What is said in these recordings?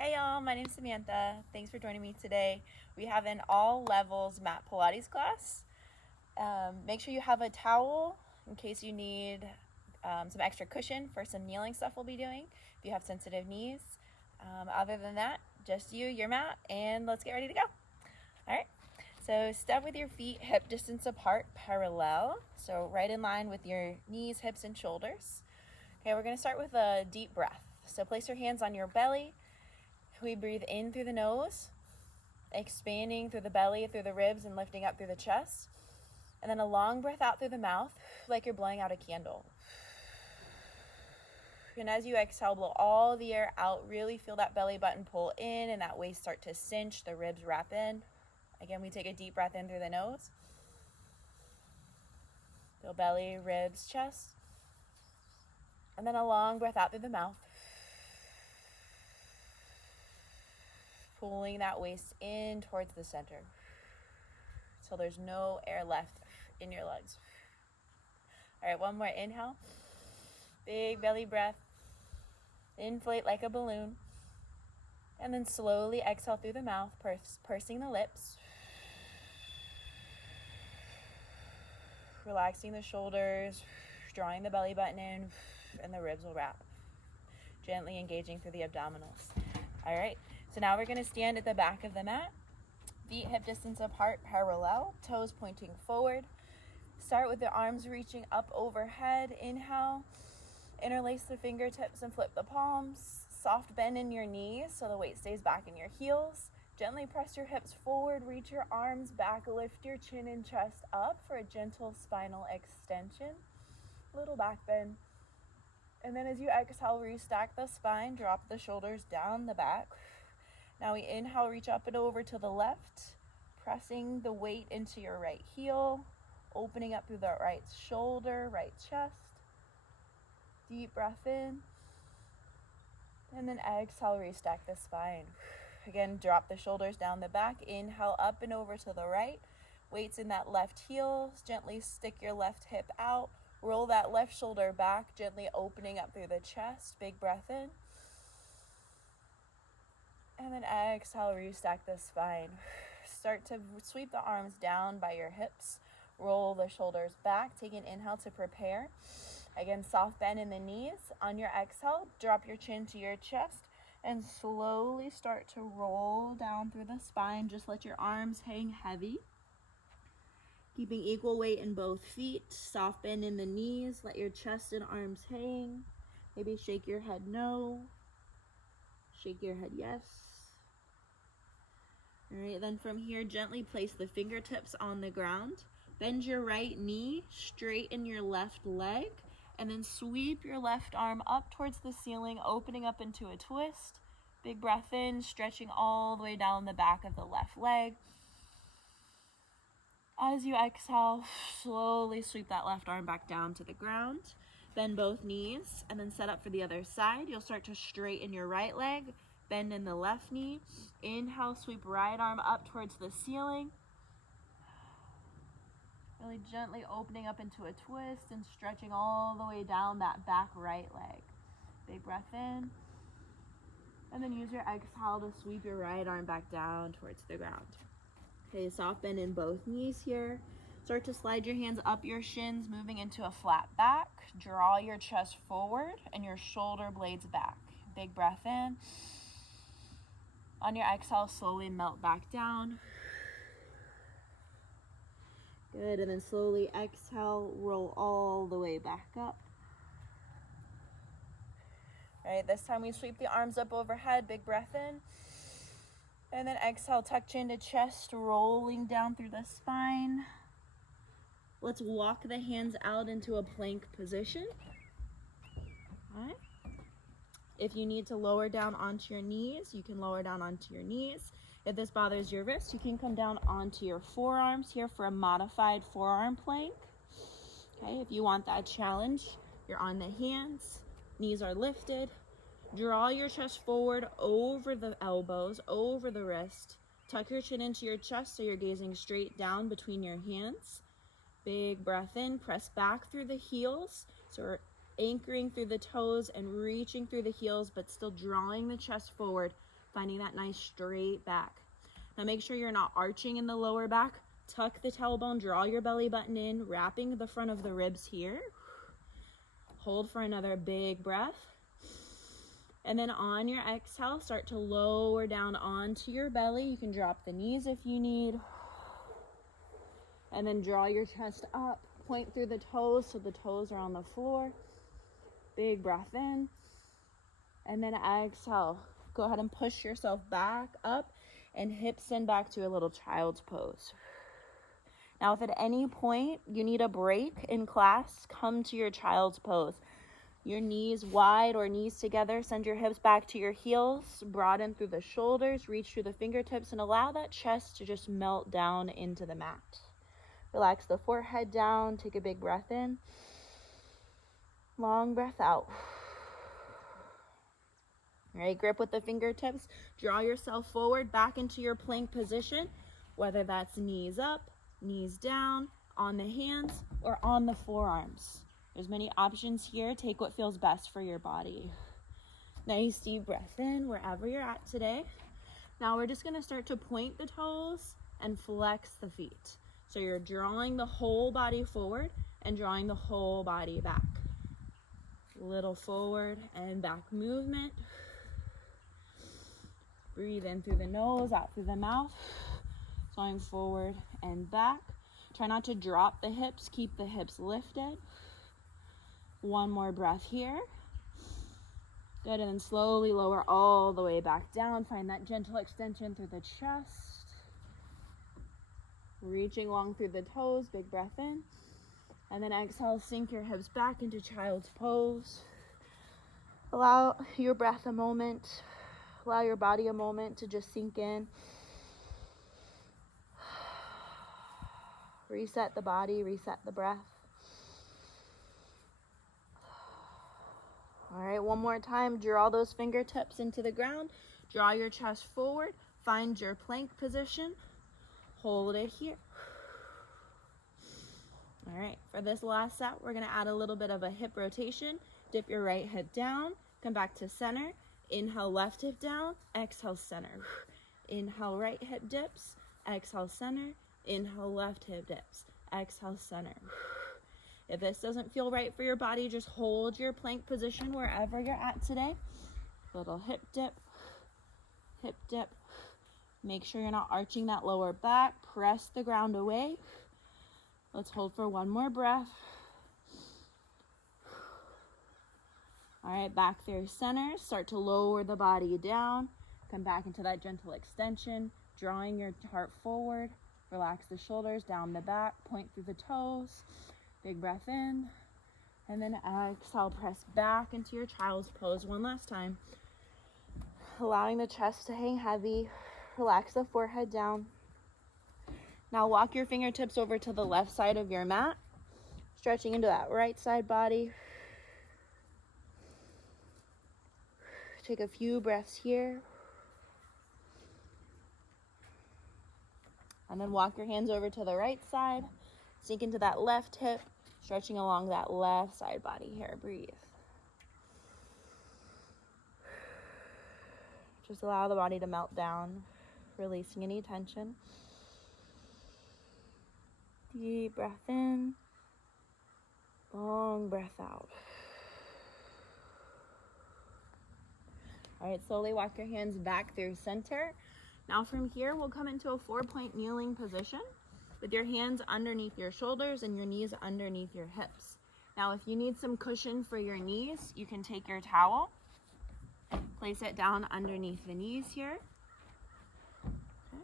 Hey y'all, my name's Samantha. Thanks for joining me today. We have an all levels mat Pilates class. Make sure you have a towel in case you need some extra cushion for some kneeling stuff we'll be doing if you have sensitive knees. Other than that, just you, your mat, and let's get ready to go. All right, so step with your feet hip distance apart, parallel, so right in line with your knees, hips, and shoulders. Okay, we're gonna start with a deep breath. So place your hands on your belly. We breathe in through the nose, expanding through the belly, through the ribs, and lifting up through the chest. And then a long breath out through the mouth, like you're blowing out a candle. And as you exhale, blow all the air out. Really feel that belly button pull in and that waist start to cinch, the ribs wrap in. Again, we take a deep breath in through the nose. Feel belly, ribs, chest. And then a long breath out through the mouth. Pulling that waist in towards the center till there's no air left in your legs. All right, one more inhale. Big belly breath. Inflate like a balloon. And then slowly exhale through the mouth, pursing the lips. Relaxing the shoulders, drawing the belly button in, and the ribs will wrap. Gently engaging through the abdominals. All right, so now we're going to stand at the back of the mat. Feet hip distance apart, parallel, toes pointing forward. Start with the arms reaching up overhead. Inhale, interlace the fingertips and flip the palms. Soft bend in your knees so the weight stays back in your heels. Gently press your hips forward, reach your arms back, lift your chin and chest up for a gentle spinal extension. Little back bend. And then as you exhale, restack the spine, drop the shoulders down the back. Now we inhale, reach up and over to the left, pressing the weight into your right heel, opening up through the right shoulder, right chest. Deep breath in. And then exhale, restack the spine. Again, drop the shoulders down the back. Inhale, up and over to the right. Weights in that left heel. Gently stick your left hip out. Roll that left shoulder back, gently opening up through the chest. Big breath in. And then exhale, restack the spine. Start to sweep the arms down by your hips. Roll the shoulders back. Take an inhale to prepare. Again, soft bend in the knees. On your exhale, drop your chin to your chest and slowly start to roll down through the spine. Just let your arms hang heavy. Keeping equal weight in both feet. Soft bend in the knees. Let your chest and arms hang. Maybe shake your head no. Shake your head yes. All right, then from here, gently place the fingertips on the ground. Bend your right knee, straighten your left leg, and then sweep your left arm up towards the ceiling, opening up into a twist. Big breath in, stretching all the way down the back of the left leg. As you exhale, slowly sweep that left arm back down to the ground. Bend both knees and then set up for the other side. You'll start to straighten your right leg, bend in the left knee. Inhale, sweep right arm up towards the ceiling. Really gently opening up into a twist and stretching all the way down that back right leg. Big breath in. And then use your exhale to sweep your right arm back down towards the ground. Okay, soft bend in both knees here. Start to slide your hands up your shins, moving into a flat back. Draw your chest forward and your shoulder blades back. Big breath in. On your exhale, slowly melt back down. Good, and then slowly exhale, roll all the way back up. All right, this time we sweep the arms up overhead. Big breath in. And then exhale, tuck chin to chest, rolling down through the spine. Let's walk the hands out into a plank position. All right. If you need to lower down onto your knees, you can lower down onto your knees. If this bothers your wrist, you can come down onto your forearms here for a modified forearm plank. Okay, if you want that challenge, you're on the hands, knees are lifted. Draw your chest forward over the elbows, over the wrist. Tuck your chin into your chest so you're gazing straight down between your hands. Big breath in, press back through the heels. So we're anchoring through the toes and reaching through the heels, but still drawing the chest forward. finding that nice straight back. Now make sure you're not arching in the lower back. Tuck the tailbone, draw your belly button in, wrapping the front of the ribs here. Hold for another big breath. And then on your exhale, start to lower down onto your belly. You can drop the knees if you need. And then draw your chest up, point through the toes so the toes are on the floor. Big breath in. And then exhale. Go ahead and push yourself back up and hips send back to a little child's pose. Now, if at any point you need a break in class, come to your child's pose. Your knees wide or knees together, send your hips back to your heels, broaden through the shoulders, reach through the fingertips, and allow that chest to just melt down into the mat. Relax the forehead down, take a big breath in, long breath out. All right, grip with the fingertips, draw yourself forward back into your plank position, whether that's knees up, knees down, on the hands, or on the forearms. There's many options here. Take what feels best for your body. Nice deep breath in wherever you're at today. Now we're just gonna start to point the toes and flex the feet. So you're drawing the whole body forward and drawing the whole body back. Little forward and back movement. Breathe in through the nose, out through the mouth. Going forward and back. Try not to drop the hips, keep the hips lifted. One more breath here. Good, and then slowly lower all the way back down. Find that gentle extension through the chest. Reaching long through the toes, big breath in. And then exhale, sink your hips back into child's pose. Allow your breath a moment. Allow your body a moment to just sink in. Reset the body, reset the breath. All right, one more time. Draw those fingertips into the ground. Draw your chest forward. Find your plank position. Hold it here. All right, for this last set, we're gonna add a little bit of a hip rotation. Dip your right hip down, come back to center. Inhale, left hip down, exhale, center. Inhale, right hip dips, exhale, center. Inhale, left hip dips, exhale, center. If this doesn't feel right for your body, just hold your plank position wherever you're at today. Little hip dip, hip dip. Make sure you're not arching that lower back. Press the ground away. Let's hold for one more breath. All right, back through center. Start to lower the body down. Come back into that gentle extension, drawing your heart forward. Relax the shoulders down the back, point through the toes. Big breath in, and then exhale, press back into your child's pose one last time. Allowing the chest to hang heavy. Relax the forehead down. Now walk your fingertips over to the left side of your mat, stretching into that right side body. Take a few breaths here. And then walk your hands over to the right side. Sink into that left hip, stretching along that left side body here. Breathe. Just allow the body to melt down, releasing any tension. Deep breath in, long breath out. All right, slowly walk your hands back through center. Now from here, we'll come into a 4-point kneeling position with your hands underneath your shoulders and your knees underneath your hips. Now, if you need some cushion for your knees, you can take your towel, place it down underneath the knees here. Okay.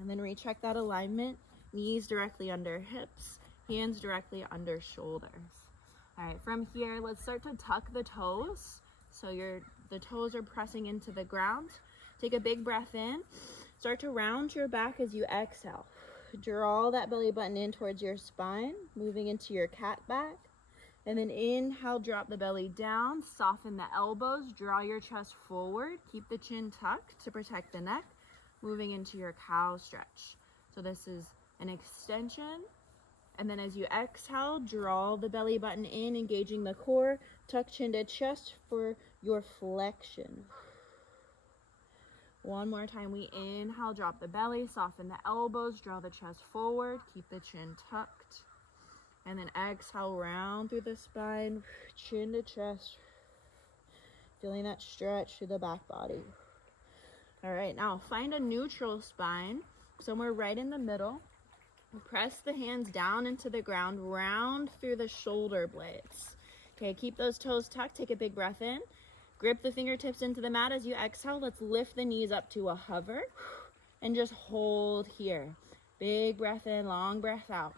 And then recheck that alignment. Knees directly under hips, hands directly under shoulders. All right, from here, let's start to tuck the toes. So the toes are pressing into the ground. Take a big breath in. Start to round your back as you exhale. Draw that belly button in towards your spine, moving into your cat back. And then inhale, drop the belly down, soften the elbows, draw your chest forward, keep the chin tucked to protect the neck, moving into your cow stretch. So this is an extension. And then as you exhale, draw the belly button in, engaging the core, tuck chin to chest for your flexion. One more time, we inhale, drop the belly, soften the elbows, draw the chest forward, keep the chin tucked. And then exhale, round through the spine, chin to chest. Feeling that stretch through the back body. All right, now find a neutral spine, somewhere right in the middle. Press the hands down into the ground, round through the shoulder blades. Okay, keep those toes tucked, take a big breath in. Grip the fingertips into the mat as you exhale. Let's lift the knees up to a hover and just hold here. Big breath in, long breath out.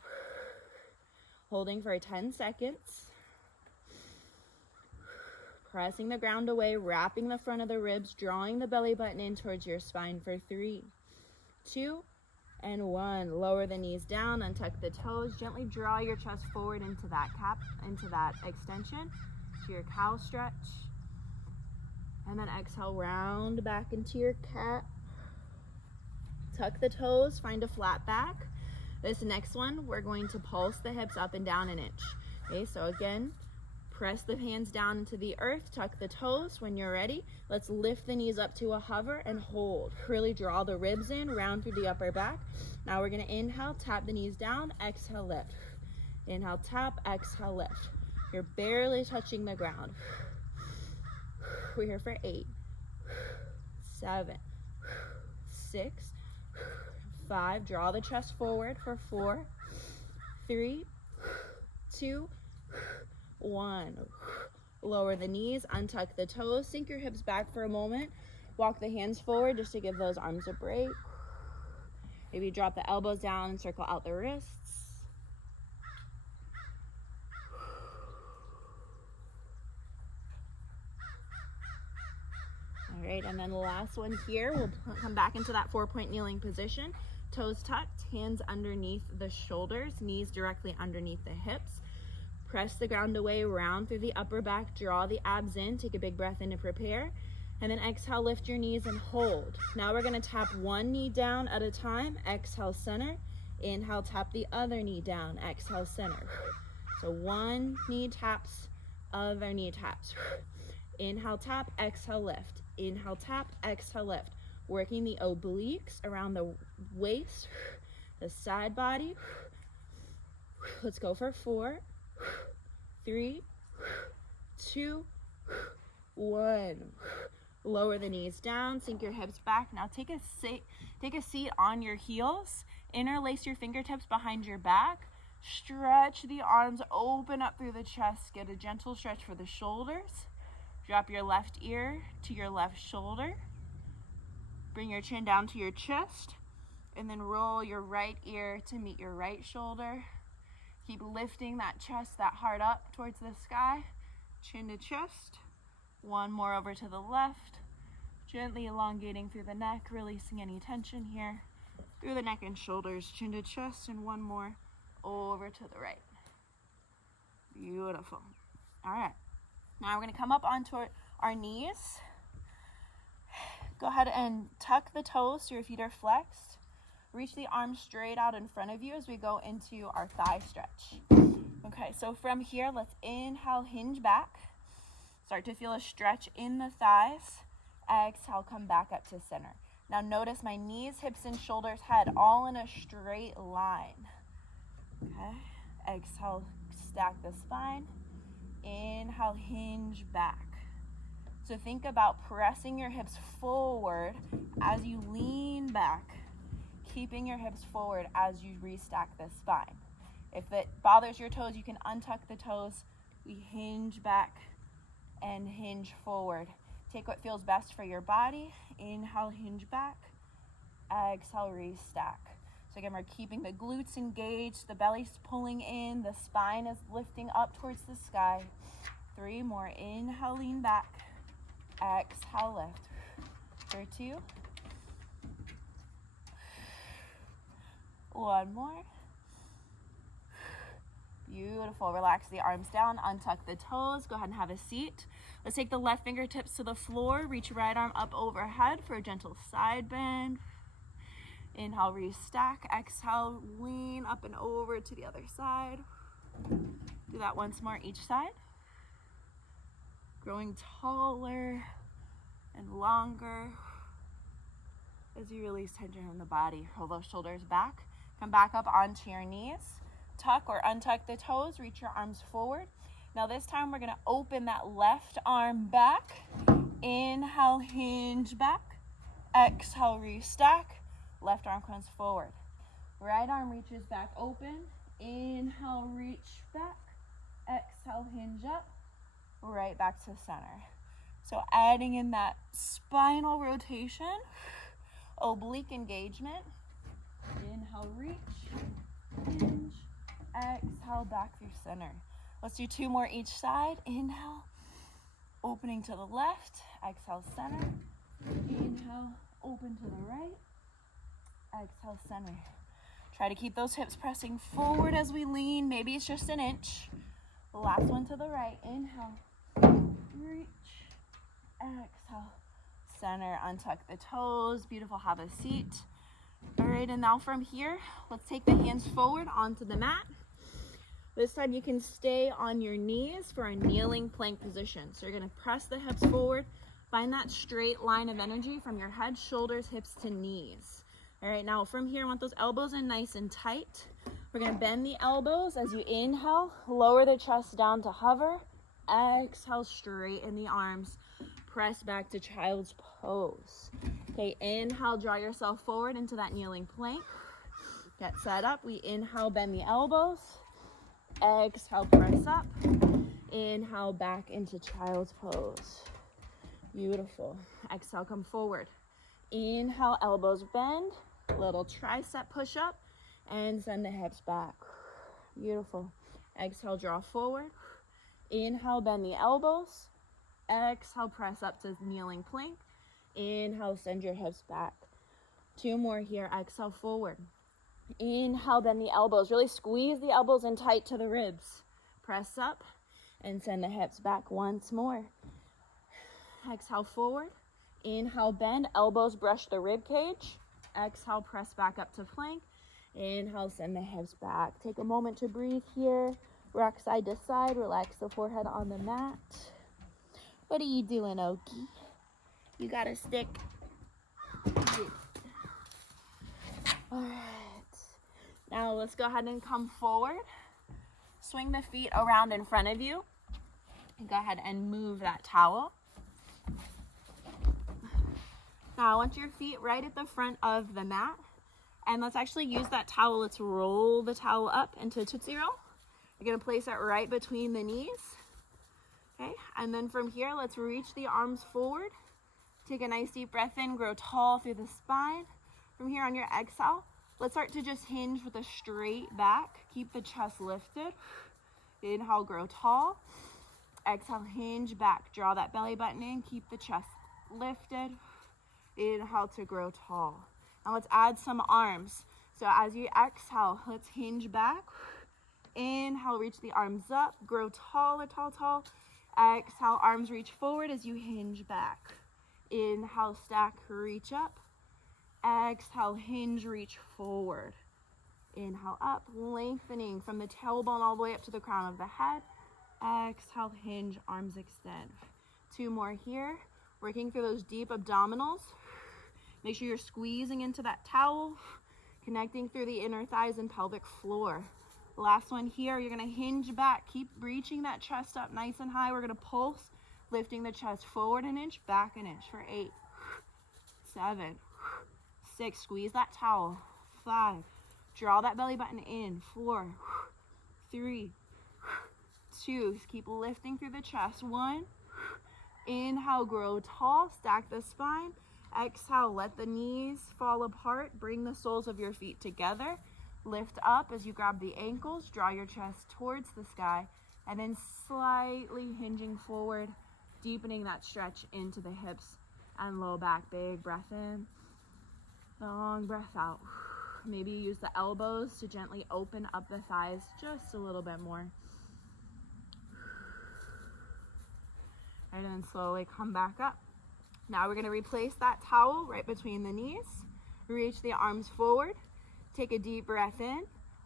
Holding for 10 seconds. Pressing the ground away, wrapping the front of the ribs, drawing the belly button in towards your spine for 3, 2, and 1. Lower the knees down, untuck the toes, gently draw your chest forward into that extension, to your cow stretch. And then exhale, round back into your cat. Tuck the toes, find a flat back. This next one, we're going to pulse the hips up and down an inch. Okay, so again, press the hands down into the earth, tuck the toes. When you're ready, let's lift the knees up to a hover and hold. Really draw the ribs in, round through the upper back. Now we're gonna inhale, tap the knees down, exhale, lift. Inhale, tap, exhale, lift. You're barely touching the ground. We're here for 8, 7, 6, 5. Draw the chest forward for 4, 3, 2, 1. Lower the knees, untuck the toes, sink your hips back for a moment. Walk the hands forward just to give those arms a break. Maybe drop the elbows down and circle out the wrists. All right, and then the last one here, we'll come back into that 4-point kneeling position. Toes tucked, hands underneath the shoulders, knees directly underneath the hips. Press the ground away, round through the upper back, draw the abs in, take a big breath in to prepare. And then exhale, lift your knees and hold. Now we're gonna tap one knee down at a time, exhale, center. Inhale, tap the other knee down, exhale, center. So one knee taps, other knee taps. Inhale, tap, exhale, lift. Inhale, tap, exhale, lift. Working the obliques around the waist, the side body. Let's go for 4, 3, 2, 1. Lower the knees down, sink your hips back. Now take a seat on your heels. Interlace your fingertips behind your back. Stretch the arms, open up through the chest. Get a gentle stretch for the shoulders. Drop your left ear to your left shoulder. Bring your chin down to your chest. And then roll your right ear to meet your right shoulder. Keep lifting that chest, that heart up towards the sky. Chin to chest. One more over to the left. Gently elongating through the neck, releasing any tension here. Through the neck and shoulders, chin to chest, and one more over to the right. Beautiful. All right. Now we're going to come up onto our knees. Go ahead and tuck the toes so your feet are flexed. Reach the arms straight out in front of you as we go into our thigh stretch. Okay, so from here, let's inhale, hinge back. Start to feel a stretch in the thighs. Exhale, come back up to center. Now notice my knees, hips, and shoulders, head all in a straight line. Okay, exhale, stack the spine. Inhale, hinge back. So think about pressing your hips forward as you lean back, keeping your hips forward as you restack the spine. If it bothers your toes, you can untuck the toes. We hinge back and hinge forward. Take what feels best for your body. Inhale, hinge back. Exhale, restack. So again, we're keeping the glutes engaged, the belly's pulling in, the spine is lifting up towards the sky. 3 more. Inhale, lean back. Exhale, lift. For 2. 1 more. Beautiful. Relax the arms down, untuck the toes. Go ahead and have a seat. Let's take the left fingertips to the floor. Reach your right arm up overhead for a gentle side bend. Inhale, restack. Exhale, lean up and over to the other side. Do that once more each side. Growing taller and longer. as you release tension in the body. Roll those shoulders back. Come back up onto your knees. Tuck or untuck the toes. Reach your arms forward. Now this time we're going to open that left arm back. Inhale, hinge back. Exhale, restack. Left arm comes forward. Right arm reaches back open. Inhale, reach back. Exhale, hinge up. Right back to center. So adding in that spinal rotation, oblique engagement. Inhale, reach, hinge, exhale, back through center. Let's do 2 more each side. Inhale, opening to the left, exhale, center. Inhale, open to the right, exhale, center. Try to keep those hips pressing forward as we lean. Maybe it's just an inch. The last one to the right. Inhale, reach, exhale, center, untuck the toes. Beautiful, have a seat. All right, and now from here, let's take the hands forward onto the mat. This time you can stay on your knees for a kneeling plank position. So you're gonna press the hips forward, find that straight line of energy from your head, shoulders, hips to knees. All right, now from here, I want those elbows in nice and tight. We're gonna bend the elbows as you inhale, lower the chest down to hover. Exhale, straighten the arms, press back to child's pose. Okay, inhale, draw yourself forward into that kneeling plank. Get set up. We inhale, bend the elbows. Exhale, press up. Inhale, back into child's pose. Beautiful. Exhale, come forward. Inhale, elbows bend. Little tricep push up and send the hips back. Beautiful. Exhale, draw forward. Inhale, bend the elbows. Exhale, press up to kneeling plank. Inhale, send your hips back. 2 more here. Exhale, forward. Inhale, bend the elbows. Really squeeze the elbows in tight to the ribs. Press up and send the hips back once more. Exhale, forward. Inhale, bend. Elbows brush the rib cage. Exhale, press back up to plank. Inhale, send the hips back. Take a moment to breathe here. Rock side to side. Relax the forehead on the mat. What are you doing, Oki? You got a stick. All right. Now let's go ahead and come forward. Swing the feet around in front of you. And go ahead and move that towel. Now I want your feet right at the front of the mat. And let's actually use that towel. Let's roll the towel up into Tootsie Roll. You're going to place it right between the knees. Okay, and then from here, let's reach the arms forward. Take a nice deep breath in, grow tall through the spine. From here on your exhale, let's start to just hinge with a straight back. Keep the chest lifted. Inhale, grow tall. Exhale, hinge back. Draw that belly button in, keep the chest lifted. Inhale to grow tall. Now let's add some arms. So as you exhale, let's hinge back. Inhale, reach the arms up, grow taller, tall, tall. Exhale, arms reach forward as you hinge back. Inhale, stack, reach up. Exhale, hinge, reach forward. Inhale, up, lengthening from the tailbone all the way up to the crown of the head. Exhale, hinge, arms extend. 2 more here. Working through those deep abdominals. Make sure you're squeezing into that towel, connecting through the inner thighs and pelvic floor. Last one here, you're gonna hinge back. Keep reaching that chest up nice and high. We're gonna pulse, lifting the chest forward an inch, back an inch for 8, 7, 6, squeeze that towel, 5, draw that belly button in, 4, 3, 2, keep lifting through the chest, 1, inhale, grow tall, stack the spine, exhale, let the knees fall apart, bring the soles of your feet together, lift up as you grab the ankles, draw your chest towards the sky, and then slightly hinging forward, deepening that stretch into the hips and low back. Big breath in, long breath out. Maybe use the elbows to gently open up the thighs just a little bit more. All right, and then slowly come back up. Now we're gonna replace that towel right between the knees. Reach the arms forward. Take a deep breath in.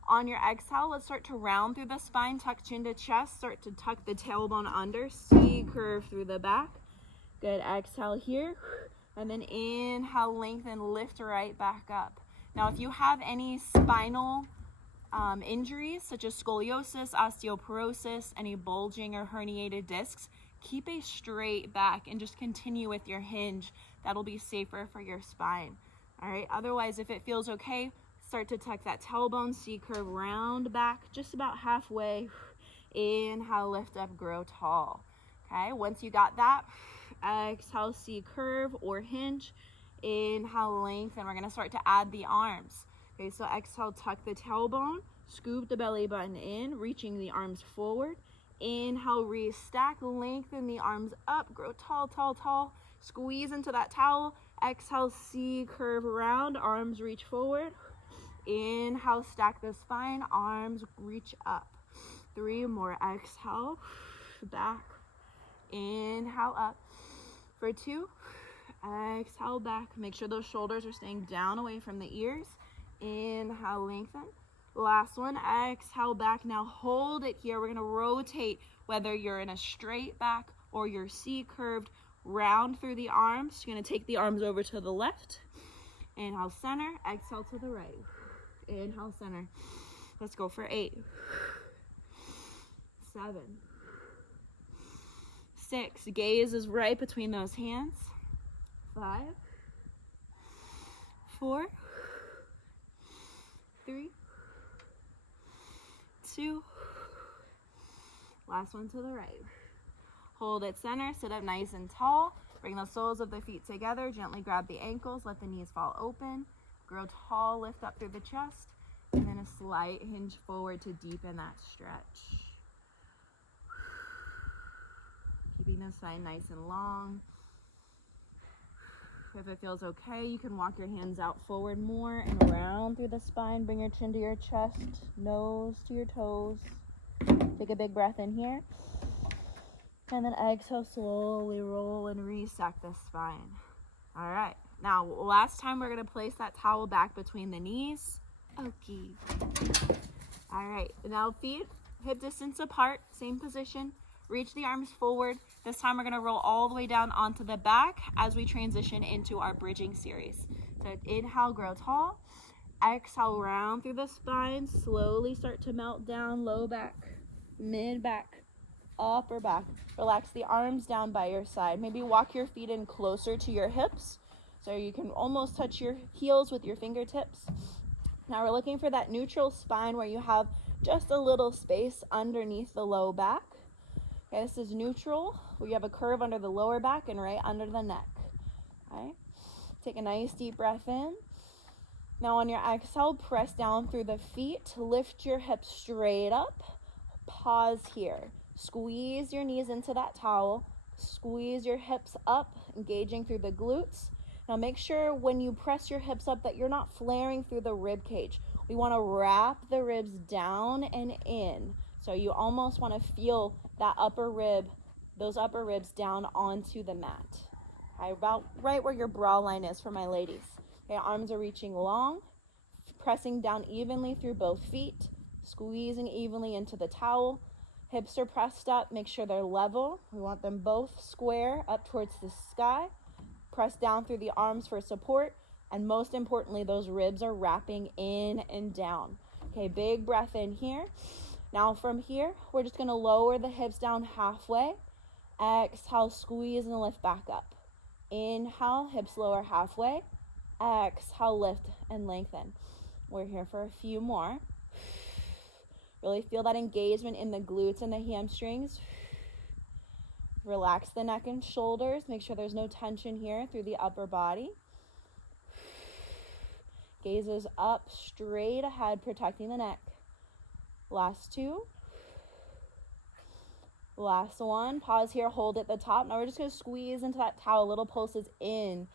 On your exhale, let's start to round through the spine, tuck chin to chest, start to tuck the tailbone under, C curve through the back. Good, exhale here. And then inhale, lengthen, lift right back up. Now, if you have any spinal injuries, such as scoliosis, osteoporosis, any bulging or herniated discs, keep a straight back and just continue with your hinge. That'll be safer for your spine. All right, otherwise, if it feels okay, start to tuck that tailbone, C-curve, round back, just about halfway. Inhale, lift up, grow tall. Okay, once you got that, exhale, C-curve or hinge. Inhale, lengthen. We're gonna start to add the arms. Okay, so exhale, tuck the tailbone, scoop the belly button in, reaching the arms forward. Inhale, restack, lengthen the arms up, grow tall, tall, tall. Squeeze into that towel. Exhale, C-curve around, arms reach forward. Inhale, stack the spine, arms reach up. 3 more. Exhale, back. Inhale, up. For 2, exhale, back. Make sure those shoulders are staying down away from the ears. Inhale, lengthen. Last one, exhale, back. Now hold it here. We're gonna rotate, whether you're in a straight back or you're C-curved, round through the arms. You're gonna take the arms over to the left. Inhale, center, exhale to the right. Inhale, center. Let's go for 8, 7, 6. Gaze is right between those hands. 5, 4, 3, 2. Last one to the right. Hold it center, sit up nice and tall. Bring the soles of the feet together. Gently grab the ankles, let the knees fall open. Grow tall, lift up through the chest. And then a slight hinge forward to deepen that stretch. Keeping the spine nice and long. If it feels okay, you can walk your hands out forward more and around through the spine. Bring your chin to your chest, nose to your toes. Take a big breath in here. And then exhale, slowly roll and restack the spine. All right. Now, last time we're going to place that towel back between the knees. Okay. All right. Now, feet hip distance apart, same position. Reach the arms forward. This time we're going to roll all the way down onto the back as we transition into our bridging series. So inhale, grow tall. Exhale, round through the spine. Slowly start to melt down, low back, mid back, upper back. Relax the arms down by your side. Maybe walk your feet in closer to your hips so you can almost touch your heels with your fingertips. Now we're looking for that neutral spine where you have just a little space underneath the low back. Okay, this is neutral, where you have a curve under the lower back and right under the neck. Okay, take a nice deep breath in. Now on your exhale, press down through the feet, lift your hips straight up. Pause here. Squeeze your knees into that towel. Squeeze your hips up, engaging through the glutes. Now make sure when you press your hips up that you're not flaring through the rib cage. We want to wrap the ribs down and in. So you almost want to feel that upper rib, those upper ribs down onto the mat. Okay, about right where your brow line is for my ladies. Okay, arms are reaching long, pressing down evenly through both feet, squeezing evenly into the towel. Hips are pressed up, make sure they're level. We want them both square up towards the sky. Press down through the arms for support. And most importantly, those ribs are wrapping in and down. Okay, big breath in here. Now from here, we're just gonna lower the hips down halfway. Exhale, squeeze and lift back up. Inhale, hips lower halfway. Exhale, lift and lengthen. We're here for a few more. Really feel that engagement in the glutes and the hamstrings. Relax the neck and shoulders. Make sure there's no tension here through the upper body. Gazes up, straight ahead, protecting the neck. Last 2. Last 1. Pause here, hold at the top. Now we're just going to squeeze into that towel. Little pulses in,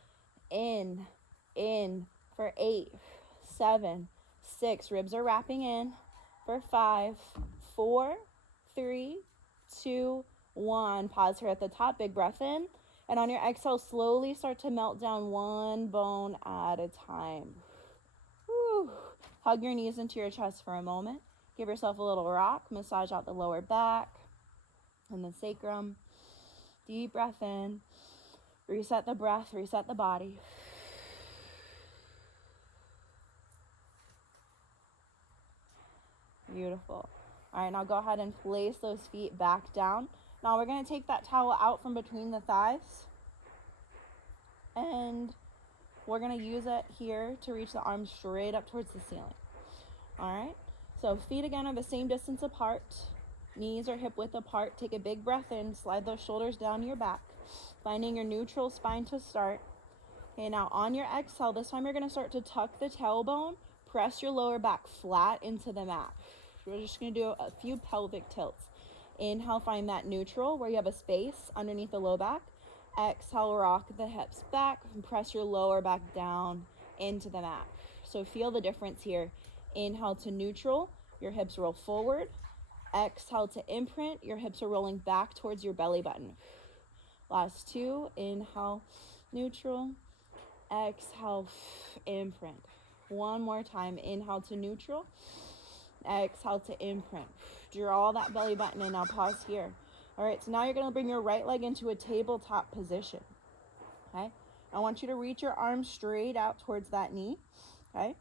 for 8, 7, 6. Ribs are wrapping in for 5, 4, 3, 2, 1. Pause here at the top. Big breath in. And on your exhale, slowly start to melt down one bone at a time. Whew. Hug your knees into your chest for a moment. Give yourself a little rock. Massage out the lower back and the sacrum. Deep breath in. Reset the breath, reset the body. Beautiful. All right, now go ahead and place those feet back down. Now we're going to take that towel out from between the thighs, and we're going to use it here to reach the arms straight up towards the ceiling. All right, so feet again are the same distance apart. Knees are hip width apart. Take a big breath in, slide those shoulders down your back, finding your neutral spine to start. Okay, now on your exhale, this time you're going to start to tuck the tailbone, press your lower back flat into the mat. We're just going to do a few pelvic tilts. Inhale, find that neutral where you have a space underneath the low back. Exhale, rock the hips back and press your lower back down into the mat. So feel the difference here. Inhale to neutral, your hips roll forward. Exhale to imprint, your hips are rolling back towards your belly button. Last two, inhale, neutral. Exhale, imprint. One more time, inhale to neutral. Exhale to imprint. Draw that belly button in. Now pause here. All right, so now you're going to bring your right leg into a tabletop position. Okay, I want you to reach your arms straight out towards that knee. Okay,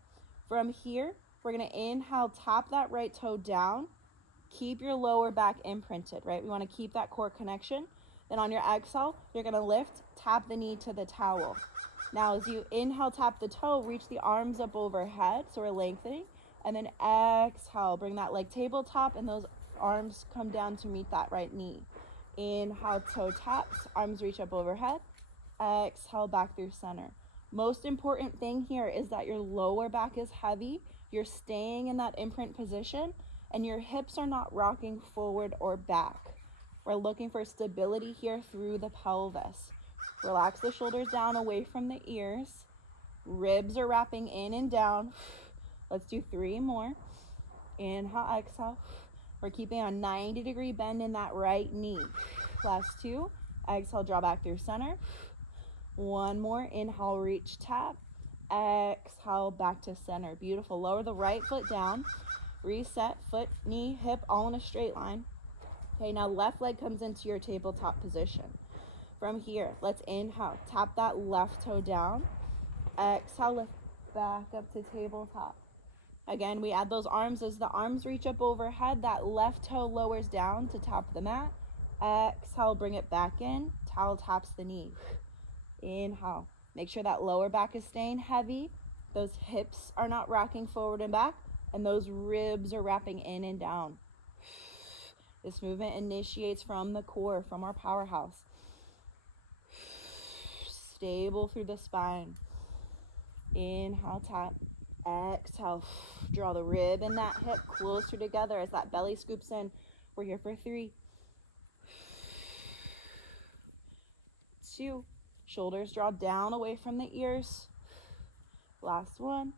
from here, we're going to inhale, tap that right toe down. Keep your lower back imprinted, right? We want to keep that core connection. Then on your exhale, you're going to lift, tap the knee to the towel. Now as you inhale, tap the toe, reach the arms up overhead, so we're lengthening. And then exhale, bring that leg tabletop and those arms come down to meet that right knee. Inhale, toe taps, arms reach up overhead. Exhale, back through center. Most important thing here is that your lower back is heavy. You're staying in that imprint position and your hips are not rocking forward or back. We're looking for stability here through the pelvis. Relax the shoulders down away from the ears. Ribs are wrapping in and down. Let's do 3 more. Inhale, exhale. We're keeping a 90-degree bend in that right knee. Last 2. Exhale, draw back through center. 1 more. Inhale, reach, tap. Exhale, back to center. Beautiful. Lower the right foot down. Reset, foot, knee, hip, all in a straight line. Okay, now left leg comes into your tabletop position. From here, let's inhale. Tap that left toe down. Exhale, lift back up to tabletop. Again, we add those arms as the arms reach up overhead. That left toe lowers down to top the mat. Exhale, bring it back in. Towel taps the knee. Inhale. Make sure that lower back is staying heavy. Those hips are not rocking forward and back. And those ribs are wrapping in and down. This movement initiates from the core, from our powerhouse. Stable through the spine. Inhale, tap. Exhale, draw the rib and that hip closer together as that belly scoops in. We're here for 3, 2, shoulders draw down away from the ears. Last 1.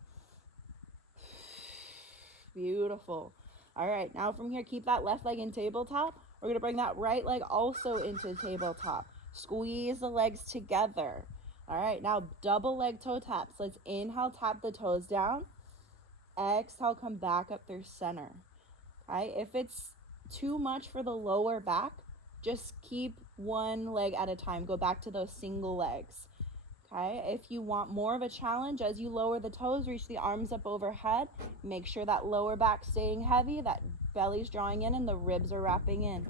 Beautiful. All right, now from here, keep that left leg in tabletop. We're going to bring that right leg also into tabletop. Squeeze the legs together. All right, now double leg toe taps. Let's inhale, tap the toes down. Exhale, come back up through center. Okay, if it's too much for the lower back, just keep one leg at a time. Go back to those single legs. Okay, if you want more of a challenge, as you lower the toes, reach the arms up overhead. Make sure that lower back staying heavy, that belly's drawing in and the ribs are wrapping in.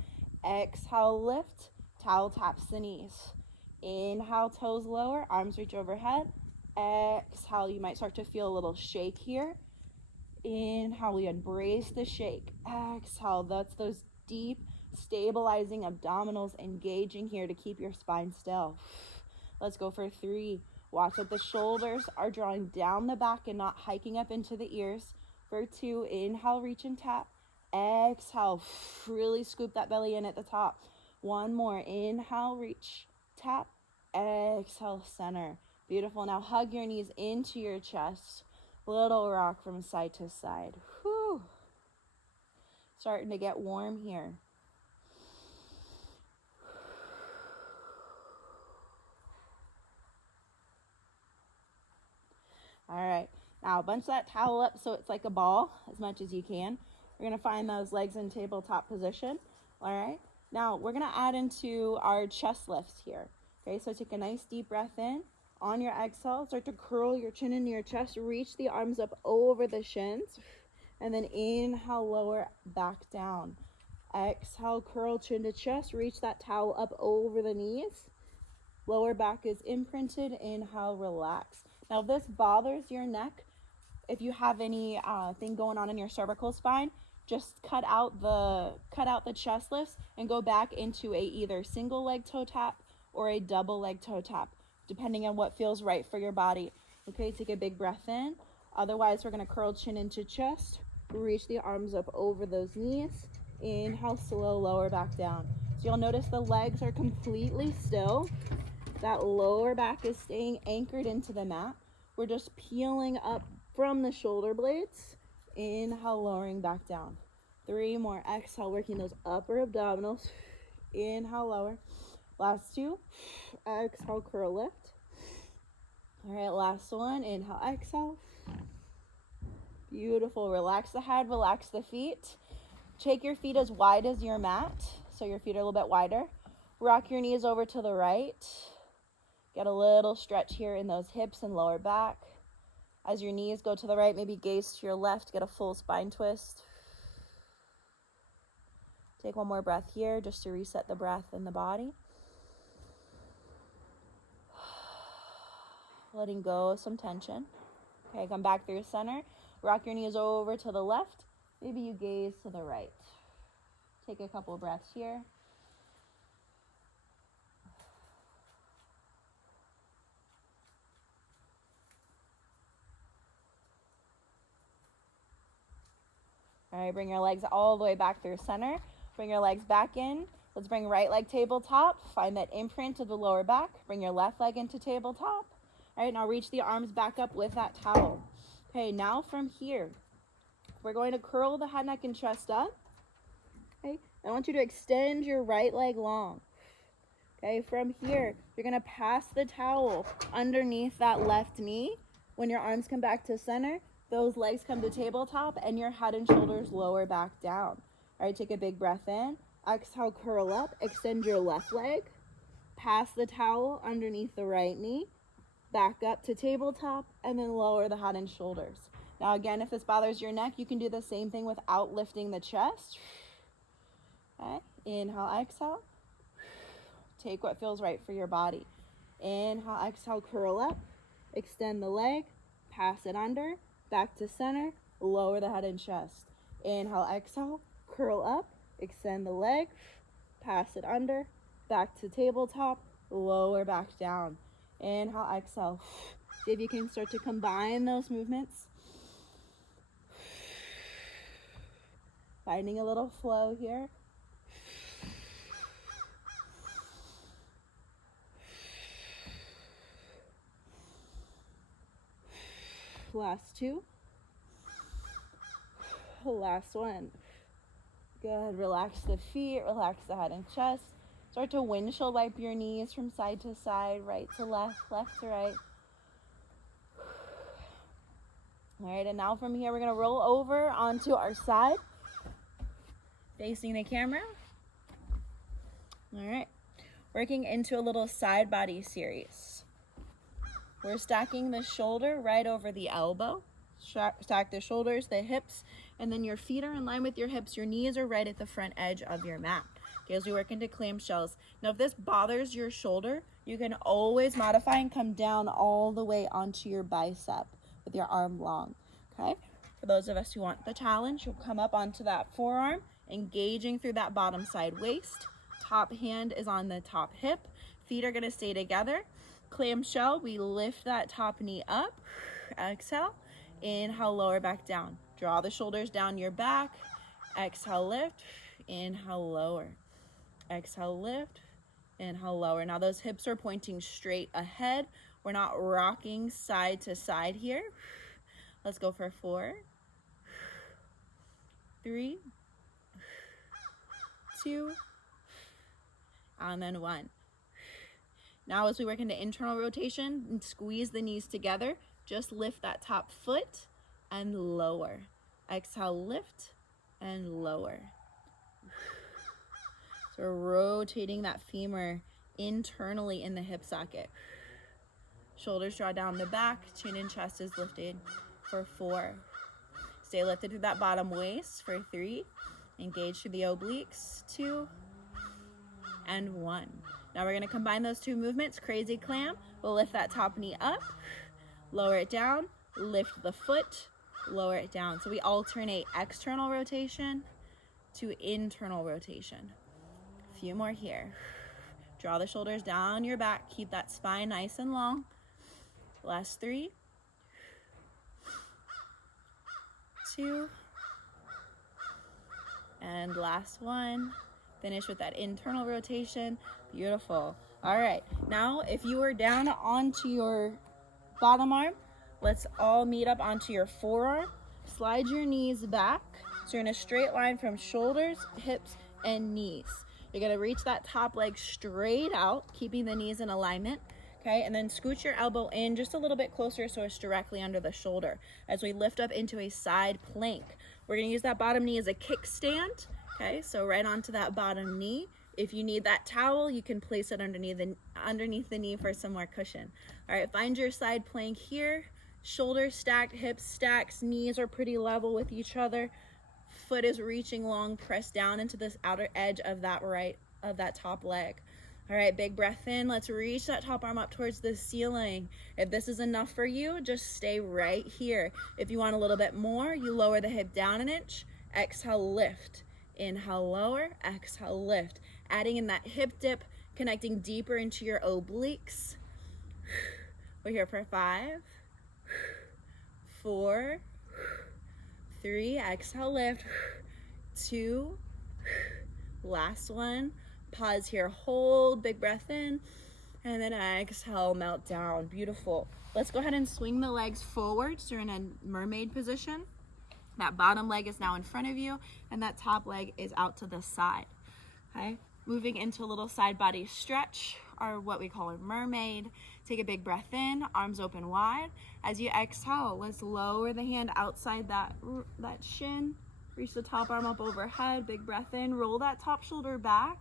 Exhale, lift, towel taps the knees. Inhale, toes lower, arms reach overhead. Exhale, you might start to feel a little shake here. Inhale, we embrace the shake. Exhale, that's those deep, stabilizing abdominals engaging here to keep your spine still. Let's go for 3. Watch that the shoulders are drawing down the back and not hiking up into the ears. For 2, inhale, reach and tap. Exhale, really scoop that belly in at the top. 1 more, inhale, reach, tap. Exhale, center. Beautiful. Now hug your knees into your chest. Little rock from side to side. Whew. Starting to get warm here. All right. Now bunch that towel up so it's like a ball as much as you can. We're going to find those legs in tabletop position. All right. Now we're going to add into our chest lifts here. Okay, so take a nice deep breath in. On your exhale, start to curl your chin into your chest. Reach the arms up over the shins. And then inhale, lower back down. Exhale, curl chin to chest. Reach that towel up over the knees. Lower back is imprinted. Inhale, relax. Now, if this bothers your neck, if you have any thing going on in your cervical spine, just cut out the chest lifts and go back into a either single leg toe tap or a double leg toe tap, depending on what feels right for your body. Okay, take a big breath in. Otherwise, we're going to curl chin into chest. Reach the arms up over those knees. Inhale, slow, lower back down. So you'll notice the legs are completely still. That lower back is staying anchored into the mat. We're just peeling up from the shoulder blades. Inhale, lowering back down. 3 more. Exhale, working those upper abdominals. Inhale, lower. Last 2. Exhale, curl, lift. All right, last one. Inhale, exhale. Beautiful. Relax the head, relax the feet. Take your feet as wide as your mat, so your feet are a little bit wider. Rock your knees over to the right. Get a little stretch here in those hips and lower back. As your knees go to the right, maybe gaze to your left, get a full spine twist. Take one more breath here just to reset the breath in the body. Letting go of some tension. Okay, come back through center. Rock your knees over to the left. Maybe you gaze to the right. Take a couple breaths here. All right, bring your legs all the way back through center. Bring your legs back in. Let's bring right leg tabletop. Find that imprint of the lower back. Bring your left leg into tabletop. All right, now reach the arms back up with that towel. Okay, now from here, we're going to curl the head, neck, and chest up. Okay, I want you to extend your right leg long. Okay, from here, you're going to pass the towel underneath that left knee. When your arms come back to center, those legs come to tabletop and your head and shoulders lower back down. All right, take a big breath in. Exhale, curl up, extend your left leg. Pass the towel underneath the right knee. Back up to tabletop and then lower the head and shoulders. Now again, if this bothers your neck, you can do the same thing without lifting the chest. Okay, inhale, exhale. Take what feels right for your body. Inhale, exhale, curl up. Extend the leg, pass it under, back to center, lower the head and chest. Inhale, exhale, curl up, extend the leg, pass it under, back to tabletop, lower back down. Inhale, exhale. See if you can start to combine those movements. Finding a little flow here. Last 2. Last one. Good. Relax the feet, relax the head and chest. Start to windshield wipe your knees from side to side, right to left, left to right. All right, and now from here, we're going to roll over onto our side, facing the camera. All right, working into a little side body series. We're stacking the shoulder right over the elbow. Stack the shoulders, the hips, and then your feet are in line with your hips. Your knees are right at the front edge of your mat. Okay, as we work into clamshells. Now, if this bothers your shoulder, you can always modify and come down all the way onto your bicep with your arm long. Okay, for those of us who want the challenge, you'll come up onto that forearm, engaging through that bottom side waist. Top hand is on the top hip. Feet are going to stay together. Clamshell, we lift that top knee up. Exhale. Inhale, lower back down. Draw the shoulders down your back. Exhale, lift. Inhale, lower. Exhale, lift. Inhale, lower. Now those hips are pointing straight ahead. We're not rocking side to side here. Let's go for 4, 3, 2, and then 1. Now as we work into internal rotation and squeeze the knees together, just lift that top foot and lower. Exhale, lift and lower. So we're rotating that femur internally in the hip socket. Shoulders draw down the back, chin and chest is lifted for 4. Stay lifted through that bottom waist for 3. Engage through the obliques, 2, and 1. Now we're going to combine those 2 movements. Crazy clam. We'll lift that top knee up, lower it down, lift the foot, lower it down. So we alternate external rotation to internal rotation. A few more here. Draw the shoulders down your back. Keep that spine nice and long. Last 3, 2, and last 1. Finish with that internal rotation. Beautiful. All right, now if you are down onto your bottom arm, let's all meet up onto your forearm. Slide your knees back so you're in a straight line from shoulders, hips, and knees. You're gonna reach that top leg straight out, keeping the knees in alignment. Okay, and then scoot your elbow in just a little bit closer so it's directly under the shoulder as we lift up into a side plank. We're gonna use that bottom knee as a kickstand. Okay, so right onto that bottom knee. If you need that towel, you can place it underneath the knee for some more cushion. All right, find your side plank here. Shoulders stacked, hips stacked, knees are pretty level with each other. Foot is reaching long, press down into this outer edge of that top leg. All right, big breath in. Let's reach that top arm up towards the ceiling. If this is enough for you, just stay right here. If you want a little bit more, you lower the hip down an inch. Exhale, lift. Inhale, lower. Exhale, lift. Adding in that hip dip, connecting deeper into your obliques. We're here for 5, 4, 3. Exhale, lift. 2. Last one. Pause here, hold, big breath in, and then exhale, melt down. Beautiful. Let's go ahead and swing the legs forward so you're in a mermaid position. That bottom leg is now in front of you, and that top leg is out to the side. Okay, moving into a little side body stretch, or what we call a mermaid. Take a big breath in, arms open wide. As you exhale, let's lower the hand outside that shin. Reach the top arm up overhead, big breath in, roll that top shoulder back.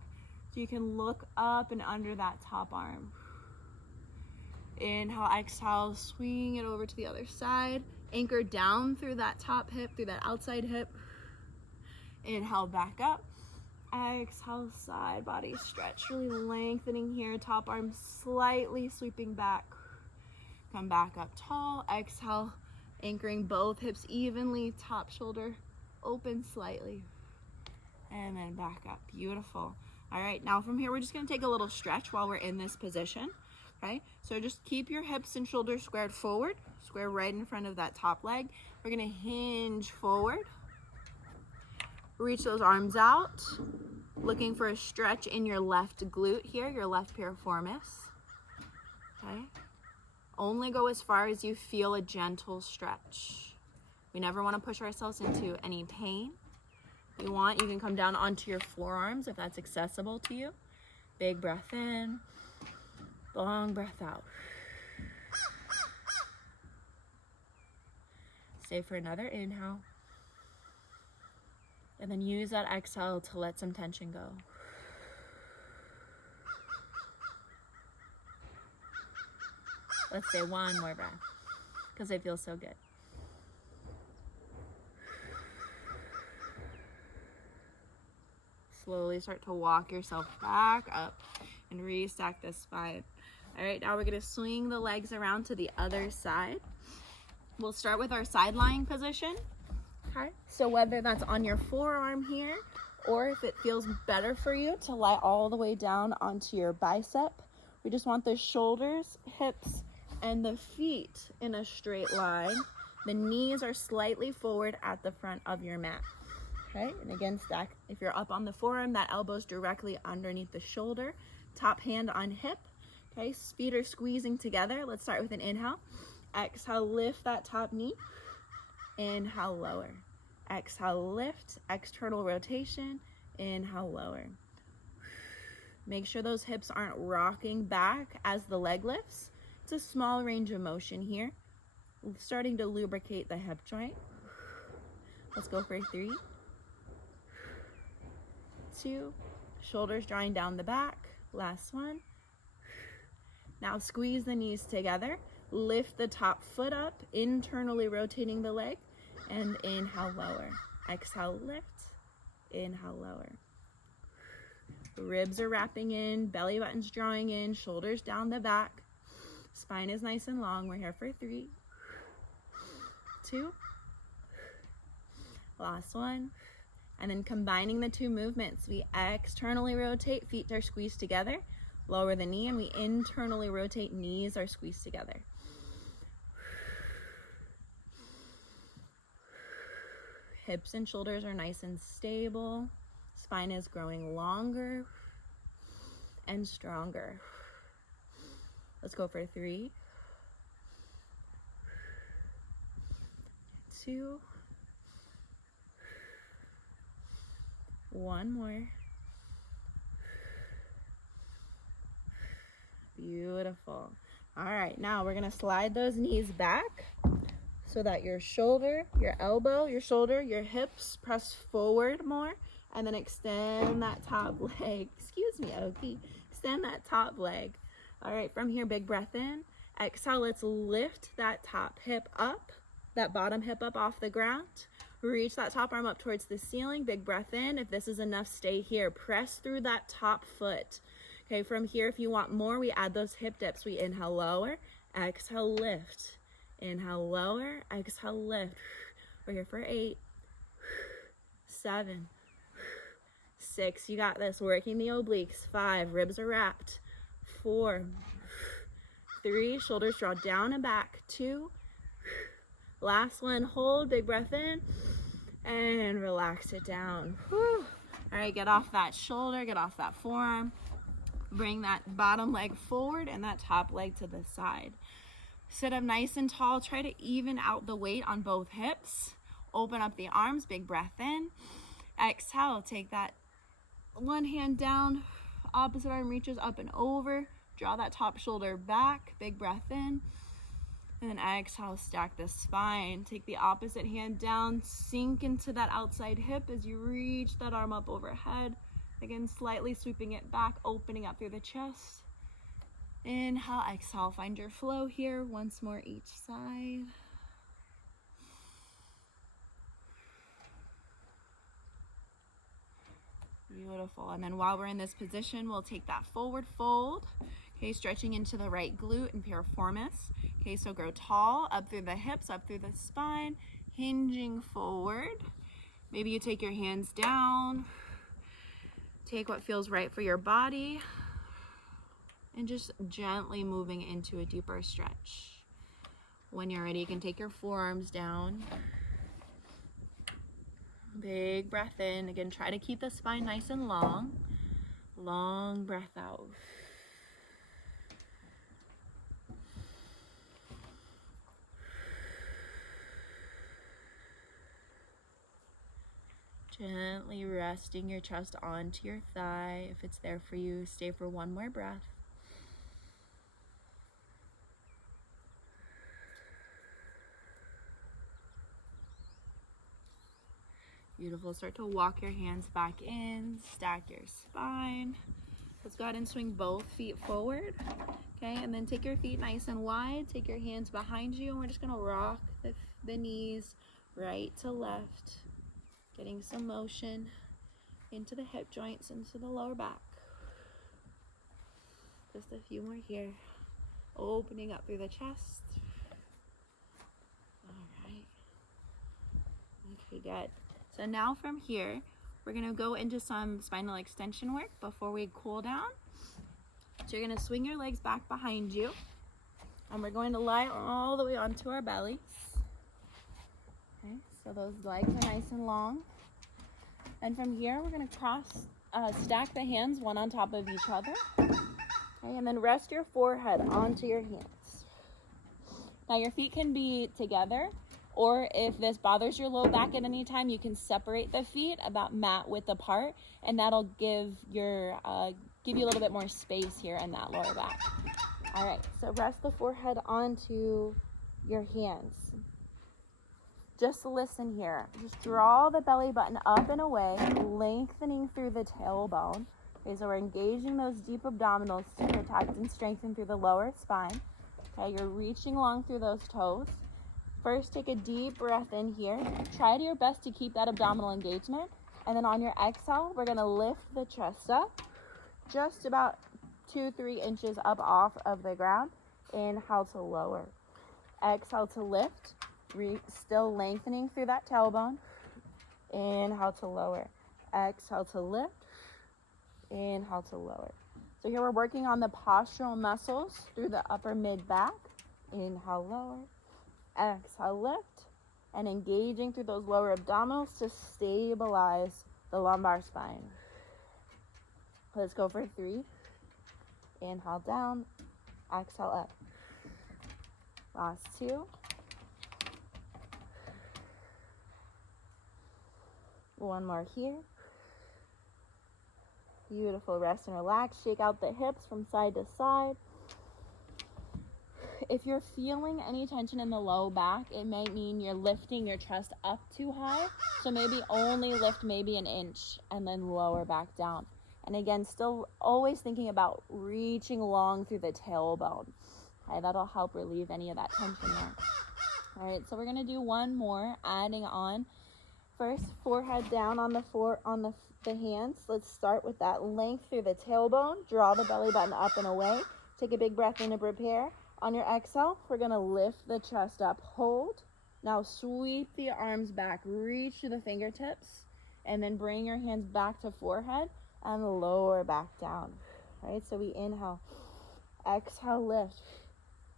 So you can look up and under that top arm. Inhale, exhale, swing it over to the other side. Anchor down through that top hip, through that outside hip. Inhale, back up. Exhale, side body stretch, really lengthening here. Top arm slightly sweeping back. Come back up tall. Exhale, anchoring both hips evenly. Top shoulder open slightly. And then back up. Beautiful. All right, now from here, we're just gonna take a little stretch while we're in this position, okay? So just keep your hips and shoulders squared forward, square right in front of that top leg. We're gonna hinge forward, reach those arms out, looking for a stretch in your left glute here, your left piriformis, okay? Only go as far as you feel a gentle stretch. We never wanna push ourselves into any pain. If you want, you can come down onto your forearms if that's accessible to you. Big breath in, long breath out. Stay for another inhale. And then use that exhale to let some tension go. Let's say one more breath because it feels so good. Slowly start to walk yourself back up and restack the spine. All right, now we're gonna swing the legs around to the other side. We'll start with our side lying position. Okay, so whether that's on your forearm here, or if it feels better for you to lie all the way down onto your bicep, we just want the shoulders, hips, and the feet in a straight line. The knees are slightly forward at the front of your mat. Okay, and again, stack. If you're up on the forearm, that elbow's directly underneath the shoulder. Top hand on hip. Okay, feet are squeezing together. Let's start with an inhale. Exhale, lift that top knee. Inhale, lower. Exhale, lift. External rotation. Inhale, lower. Make sure those hips aren't rocking back as the leg lifts. It's a small range of motion here. Starting to lubricate the hip joint. Let's go for 3, 2, shoulders drawing down the back. Last one. Now squeeze the knees together, lift the top foot up, internally rotating the leg, and inhale, lower. Exhale, lift, inhale, lower. Ribs are wrapping in, belly button's drawing in, shoulders down the back. Spine is nice and long. We're here for 3, 2, last one. And then combining the two movements, we externally rotate, feet are squeezed together, lower the knee, and we internally rotate, knees are squeezed together. Hips and shoulders are nice and stable. Spine is growing longer and stronger. Let's go for 3, 2, 1 more. Beautiful. All right, now we're gonna slide those knees back so that your shoulder, your elbow, your shoulder, your hips press forward more, and then extend that top leg. Excuse me, Oki. Extend that top leg. All right, from here, big breath in. Exhale, let's lift that top hip up, that bottom hip up off the ground. Reach that top arm up towards the ceiling. Big breath in. If this is enough, stay here. Press through that top foot. Okay, from here, if you want more, we add those hip dips. We inhale, lower, exhale, lift. Inhale, lower, exhale, lift. We're here for 8, 7, 6. You got this. Working the obliques. 5, ribs are wrapped. 4, 3, shoulders draw down and back. 2, last one, hold, big breath in, and relax it down. Whew. All right, get off that shoulder, get off that forearm. Bring that bottom leg forward and that top leg to the side. Sit up nice and tall. Try to even out the weight on both hips. Open up the arms, big breath in. Exhale, take that one hand down, opposite arm reaches up and over. Draw that top shoulder back, big breath in. And then exhale, stack the spine. Take the opposite hand down, sink into that outside hip as you reach that arm up overhead. Again, slightly sweeping it back, opening up through the chest. Inhale, exhale, find your flow here. Once more each side. Beautiful. And then while we're in this position, we'll take that forward fold. Okay, stretching into the right glute and piriformis. Okay, so grow tall, up through the hips, up through the spine, hinging forward. Maybe you take your hands down. Take what feels right for your body. And just gently moving into a deeper stretch. When you're ready, you can take your forearms down. Big breath in. Again, try to keep the spine nice and long. Long breath out. Gently resting your chest onto your thigh. If it's there for you, stay for one more breath. Beautiful. Start to walk your hands back in, stack your spine. Let's go ahead and swing both feet forward. Okay, and then take your feet nice and wide. Take your hands behind you, and we're just gonna rock the knees right to left. Getting some motion into the hip joints, into the lower back. Just a few more here. Opening up through the chest. All right. Okay, good. So now from here, we're gonna go into some spinal extension work before we cool down. So you're gonna swing your legs back behind you, and we're going to lie all the way onto our bellies. Okay, so those legs are nice and long. And from here, we're gonna stack the hands one on top of each other. Okay, and then rest your forehead onto your hands. Now your feet can be together, or if this bothers your low back at any time, you can separate the feet about mat width apart, and that'll give you a little bit more space here in that lower back. All right, so rest the forehead onto your hands. Just listen here. Just draw the belly button up and away, lengthening through the tailbone. Okay, so we're engaging those deep abdominals to protect and strengthen through the lower spine. Okay, you're reaching long through those toes. First, take a deep breath in here. Try your best to keep that abdominal engagement. And then on your exhale, we're going to lift the chest up just about 2-3 inches up off of the ground. Inhale to lower. Exhale to lift. Still lengthening through that tailbone. Inhale to lower. Exhale to lift. Inhale to lower. So here we're working on the postural muscles through the upper mid back. Inhale, lower. Exhale, lift. And engaging through those lower abdominals to stabilize the lumbar spine. Let's go for 3. Inhale down. Exhale up. Last 2. One more here. Beautiful. Rest and relax. Shake out the hips from side to side. If you're feeling any tension in the low back, it may mean you're lifting your chest up too high. So maybe only lift maybe an inch and then lower back down. And again, still always thinking about reaching long through the tailbone. Okay, that'll help relieve any of that tension there. All right, so we're going to do one more, adding on. First, forehead down on the hands. Let's start with that length through the tailbone. Draw the belly button up and away. Take a big breath in to prepare. On your exhale, we're going to lift the chest up. Hold. Now sweep the arms back. Reach to the fingertips. And then bring your hands back to forehead and lower back down. All right, so we inhale. Exhale, lift.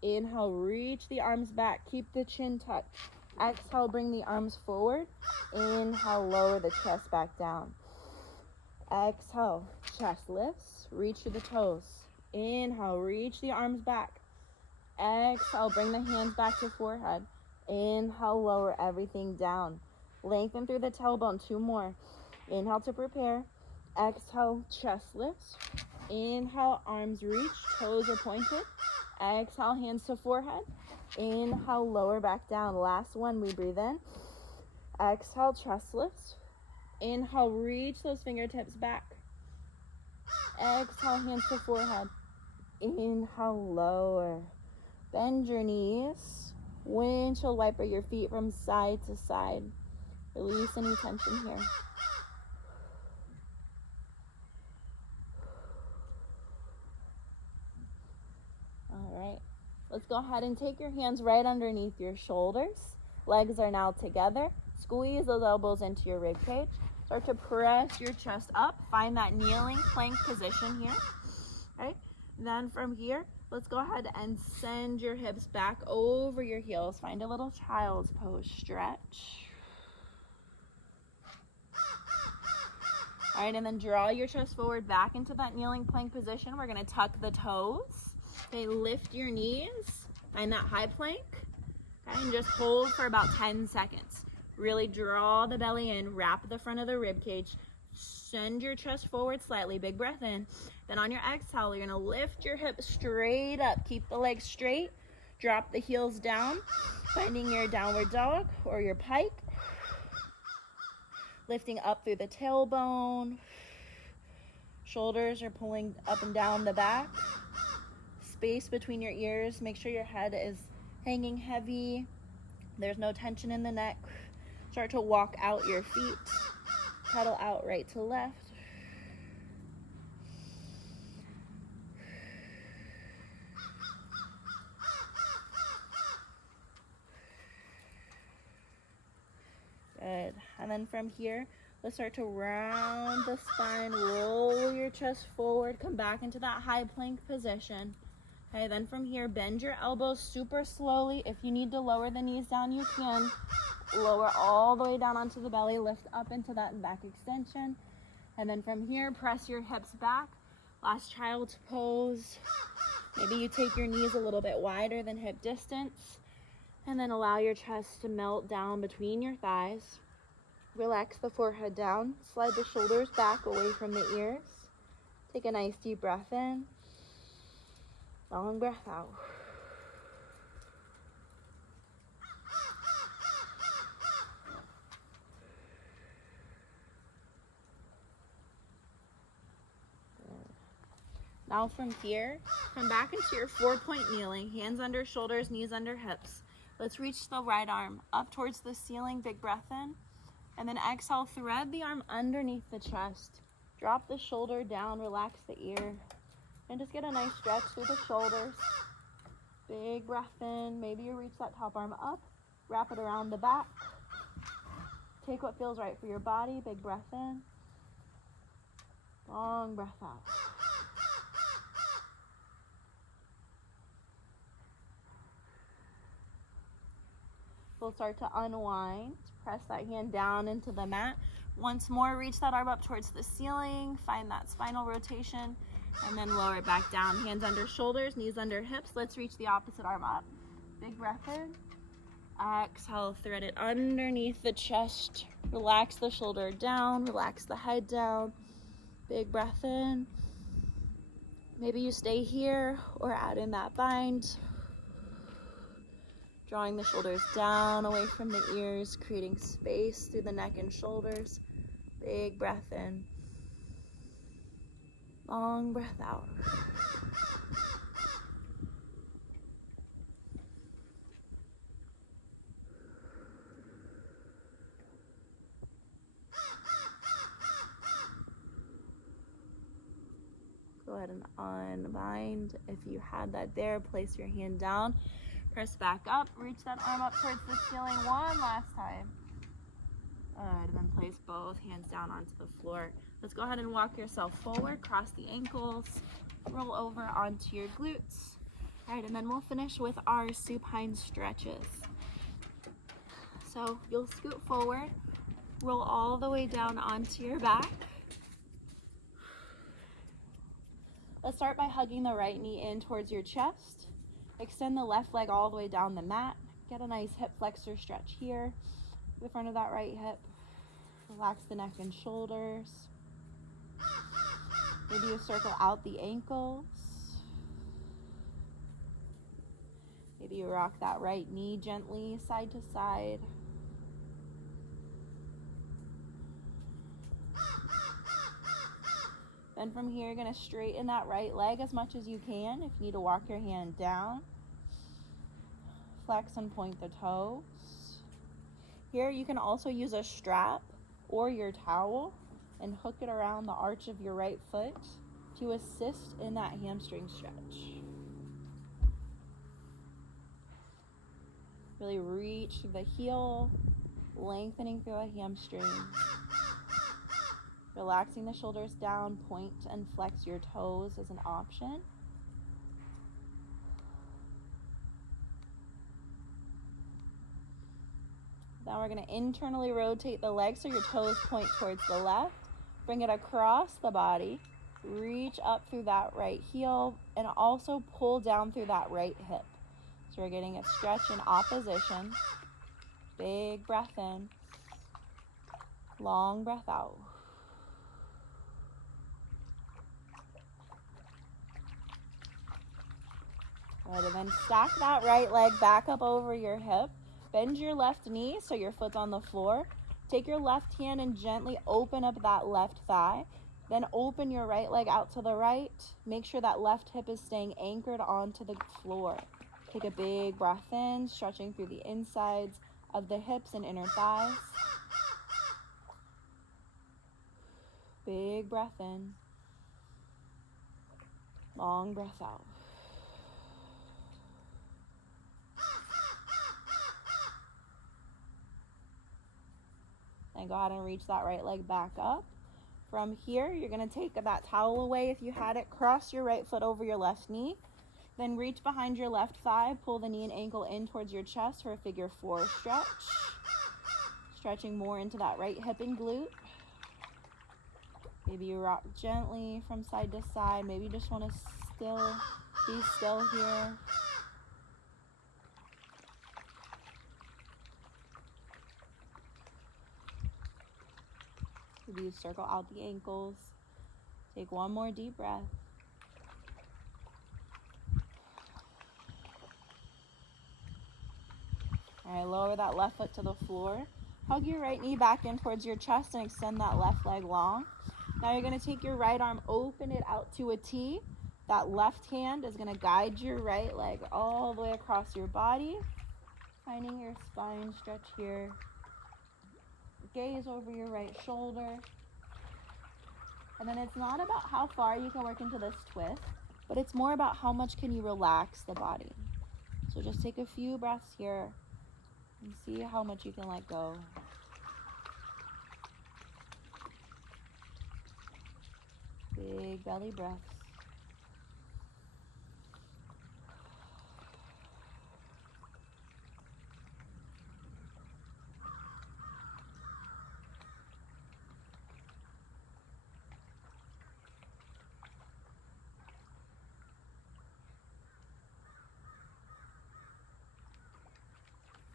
Inhale, reach the arms back. Keep the chin tucked. Exhale, bring the arms forward. Inhale, lower the chest back down. Exhale, chest lifts. Reach to the toes. Inhale, reach the arms back. Exhale, bring the hands back to forehead. Inhale, lower everything down. Lengthen through the tailbone. 2 more. Inhale to prepare. Exhale, chest lifts. Inhale, arms reach. Toes are pointed. Exhale, hands to forehead. Inhale, lower back down. Last one, we breathe in. Exhale, chest lifts. Inhale, reach those fingertips back. Exhale, hands to forehead. Inhale, lower. Bend your knees. Windshield wiper your feet from side to side. Release any tension here. All right. Let's go ahead and take your hands right underneath your shoulders. Legs are now together. Squeeze those elbows into your rib cage. Start to press your chest up. Find that kneeling plank position here. Right? Then from here, let's go ahead and send your hips back over your heels. Find a little child's pose. Stretch. All right, and then draw your chest forward back into that kneeling plank position. We're going to tuck the toes. Okay, lift your knees. Find that high plank. Okay, and just hold for about 10 seconds. Really draw the belly in. Wrap the front of the rib cage. Send your chest forward slightly. Big breath in. Then on your exhale, you're going to lift your hips straight up. Keep the legs straight. Drop the heels down. Finding your downward dog or your pike. Lifting up through the tailbone. Shoulders are pulling up and down the back. Space between your ears. Make sure your head is hanging heavy. There's no tension in the neck. Start to walk out your feet. Pedal out right to left. Good. And then from here, let's start to round the spine. Roll your chest forward. Come back into that high plank position. Okay, then from here, bend your elbows super slowly. If you need to lower the knees down, you can. Lower all the way down onto the belly. Lift up into that back extension. And then from here, press your hips back. Last child's pose. Maybe you take your knees a little bit wider than hip distance. And then allow your chest to melt down between your thighs. Relax the forehead down. Slide the shoulders back away from the ears. Take a nice deep breath in. Long breath out. Now from here, come back into your 4-point kneeling, hands under shoulders, knees under hips. Let's reach the right arm up towards the ceiling, big breath in. And then exhale, thread the arm underneath the chest. Drop the shoulder down, relax the ear. And just get a nice stretch through the shoulders. Big breath in. Maybe you reach that top arm up. Wrap it around the back. Take what feels right for your body. Big breath in. Long breath out. We'll start to unwind. Press that hand down into the mat. Once more, reach that arm up towards the ceiling. Find that spinal rotation. And then lower it back down. Hands under shoulders, knees under hips. Let's reach the opposite arm up. Big breath in. Exhale, thread it underneath the chest. Relax the shoulder down. Relax the head down. Big breath in. Maybe you stay here or add in that bind. Drawing the shoulders down away from the ears, creating space through the neck and shoulders. Big breath in. Long breath out. Go ahead and unbind. If you had that there, place your hand down. Press back up, reach that arm up towards the ceiling one last time. Good, and then place both hands down onto the floor. Let's go ahead and walk yourself forward, cross the ankles, roll over onto your glutes. All right, and then we'll finish with our supine stretches. So you'll scoot forward, roll all the way down onto your back. Let's start by hugging the right knee in towards your chest. Extend the left leg all the way down the mat. Get a nice hip flexor stretch here. The front of that right hip. Relax the neck and shoulders. Maybe you circle out the ankles. Maybe you rock that right knee gently side to side. Then from here, you're going to straighten that right leg as much as you can. If you need to walk your hand down, flex and point the toes. Here, you can also use a strap or your towel and hook it around the arch of your right foot to assist in that hamstring stretch. Really reach through the heel, lengthening through the hamstring. Relaxing the shoulders down, point and flex your toes as an option. Now we're going to internally rotate the legs so your toes point towards the left. Bring it across the body. Reach up through that right heel and also pull down through that right hip. So we're getting a stretch in opposition. Big breath in. Long breath out. Good, and then stack that right leg back up over your hip. Bend your left knee so your foot's on the floor. Take your left hand and gently open up that left thigh. Then open your right leg out to the right. Make sure that left hip is staying anchored onto the floor. Take a big breath in, stretching through the insides of the hips and inner thighs. Big breath in. Long breath out. Then go ahead and reach that right leg back up. From here, you're going to take that towel away if you had it. Cross your right foot over your left knee. Then reach behind your left thigh. Pull the knee and ankle in towards your chest for a figure 4 stretch. Stretching more into that right hip and glute. Maybe you rock gently from side to side. Maybe you just want to be still here. Maybe you circle out the ankles. Take one more deep breath. All right, lower that left foot to the floor. Hug your right knee back in towards your chest and extend that left leg long. Now you're going to take your right arm, open it out to a T. That left hand is going to guide your right leg all the way across your body, finding your spine stretch here. Gaze over your right shoulder. And then it's not about how far you can work into this twist, but it's more about how much can you relax the body. So just take a few breaths here and see how much you can let go. Big belly breaths.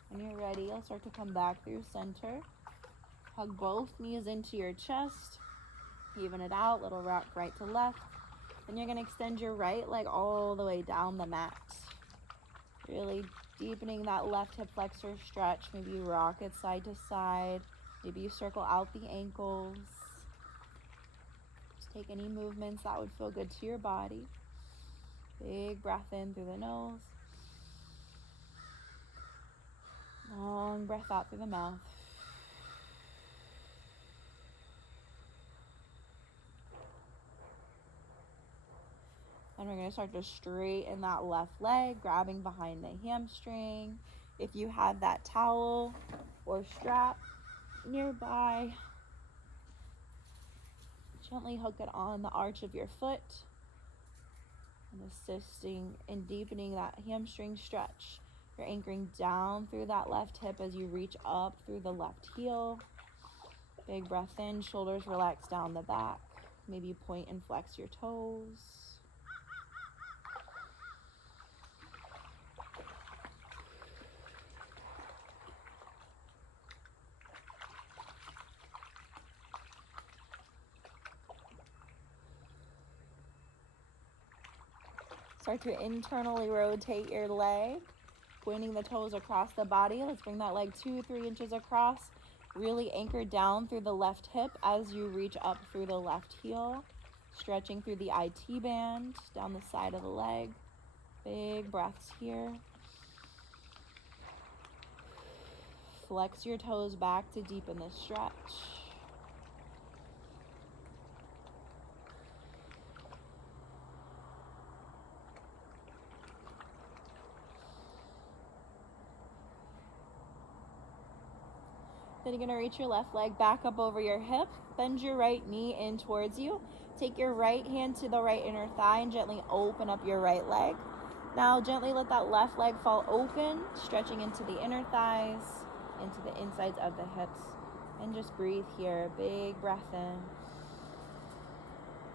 When you're ready, you'll start to come back through center. Hug both knees into your chest. Even it out, little rock right to left. Then you're going to extend your right leg all the way down the mat. Really deepening that left hip flexor stretch. Maybe you rock it side to side. Maybe you circle out the ankles. Just take any movements that would feel good to your body. Big breath in through the nose. Long breath out through the mouth. And we're going to start to straighten that left leg, grabbing behind the hamstring. If you have that towel or strap nearby, gently hook it on the arch of your foot and assisting in deepening that hamstring stretch. You're anchoring down through that left hip as you reach up through the left heel. Big breath in, shoulders relax down the back. Maybe point and flex your toes. Start to internally rotate your leg, pointing the toes across the body. Let's bring that leg 2-3 inches across. Really anchor down through the left hip as you reach up through the left heel. Stretching through the IT band down the side of the leg. Big breaths here. Flex your toes back to deepen the stretch. Then you're going to reach your left leg back up over your hip. Bend your right knee in towards you. Take your right hand to the right inner thigh and gently open up your right leg. Now gently let that left leg fall open, stretching into the inner thighs, into the insides of the hips. And just breathe here. Big breath in.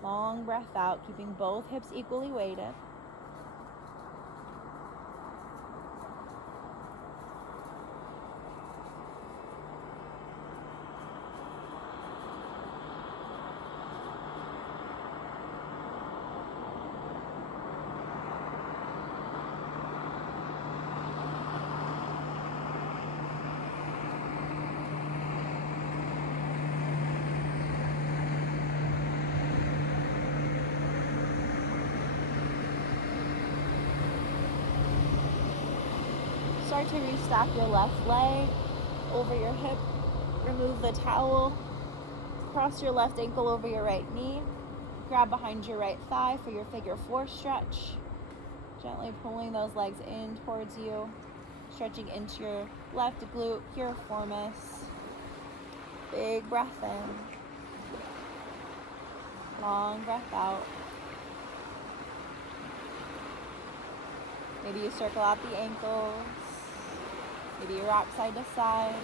Long breath out, keeping both hips equally weighted. Start to restack your left leg over your hip. Remove the towel. Cross your left ankle over your right knee. Grab behind your right thigh for your figure 4 stretch. Gently pulling those legs in towards you. Stretching into your left glute, piriformis. Big breath in. Long breath out. Maybe you circle out the ankles. Maybe you rock side to side.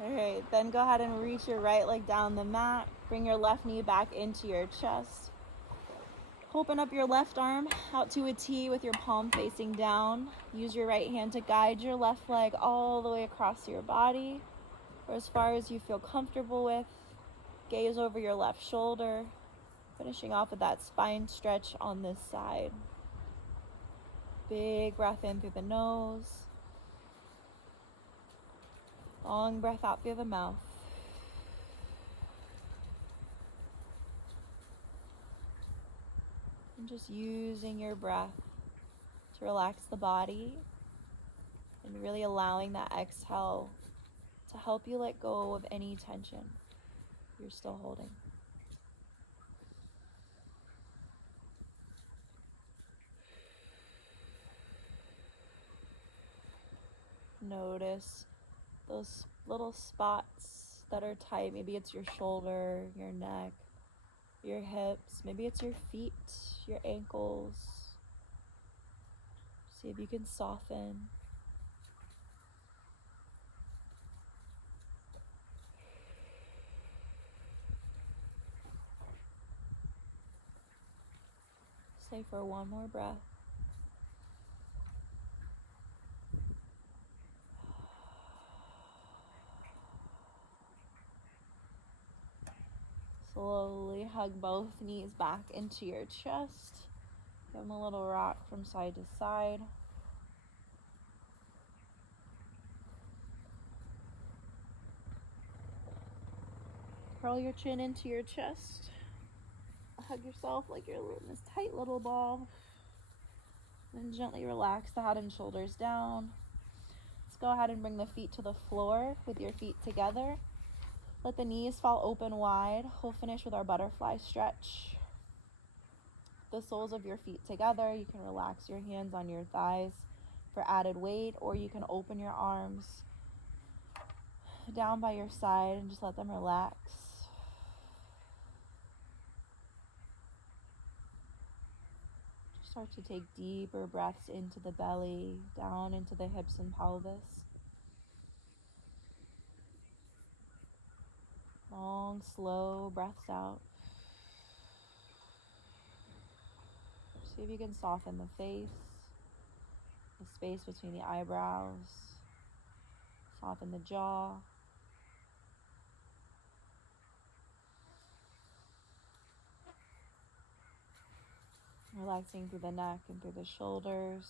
All right, then go ahead and reach your right leg down the mat. Bring your left knee back into your chest. Open up your left arm out to a T with your palm facing down. Use your right hand to guide your left leg all the way across your body, or as far as you feel comfortable with. Gaze over your left shoulder, finishing off with that spine stretch on this side. Big breath in through the nose. Long breath out through the mouth. And just using your breath to relax the body and really allowing that exhale to help you let go of any tension you're still holding. Notice those little spots that are tight. Maybe it's your shoulder, your neck, your hips. Maybe it's your feet, your ankles. See if you can soften. Stay for one more breath. Slowly hug both knees back into your chest. Give them a little rock from side to side. Curl your chin into your chest. Hug yourself like you're in this tight little ball. Then gently relax the head and shoulders down. Let's go ahead and bring the feet to the floor with your feet together. Let the knees fall open wide. We'll finish with our butterfly stretch. The soles of your feet together. You can relax your hands on your thighs for added weight, or you can open your arms down by your side and just let them relax. Just start to take deeper breaths into the belly, down into the hips and pelvis. Long, slow breaths out. See if you can soften the face, the space between the eyebrows, soften the jaw. Relaxing through the neck and through the shoulders,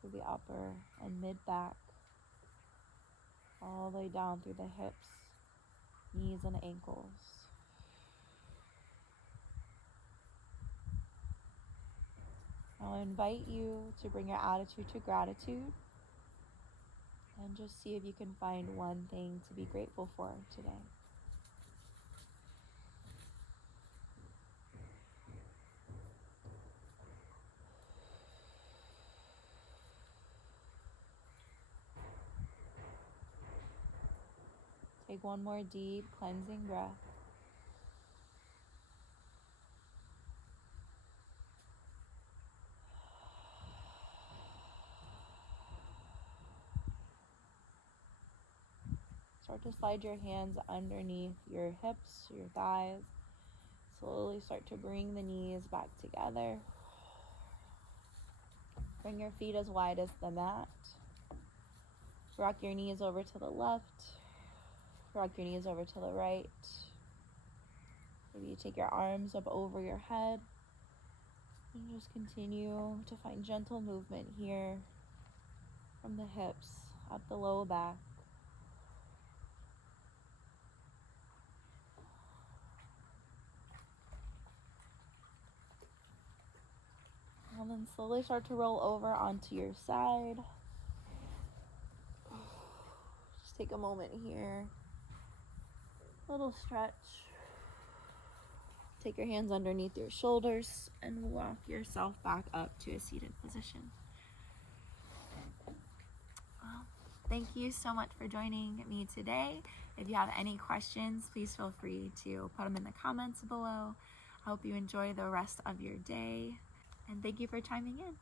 through the upper and mid back, all the way down through the hips, knees and ankles. I'll invite you to bring your attitude to gratitude and just see if you can find one thing to be grateful for today. Take one more deep cleansing breath. Start to slide your hands underneath your hips, your thighs. Slowly start to bring the knees back together. Bring your feet as wide as the mat. Rock your knees over to the left. Rock your knees over to the right. Maybe you take your arms up over your head. And just continue to find gentle movement here from the hips up the low back. And then slowly start to roll over onto your side. Just take a moment here. Little stretch. Take your hands underneath your shoulders and walk yourself back up to a seated position. Well, thank you so much for joining me today. If you have any questions, please feel free to put them in the comments below. I hope you enjoy the rest of your day. And thank you for chiming in.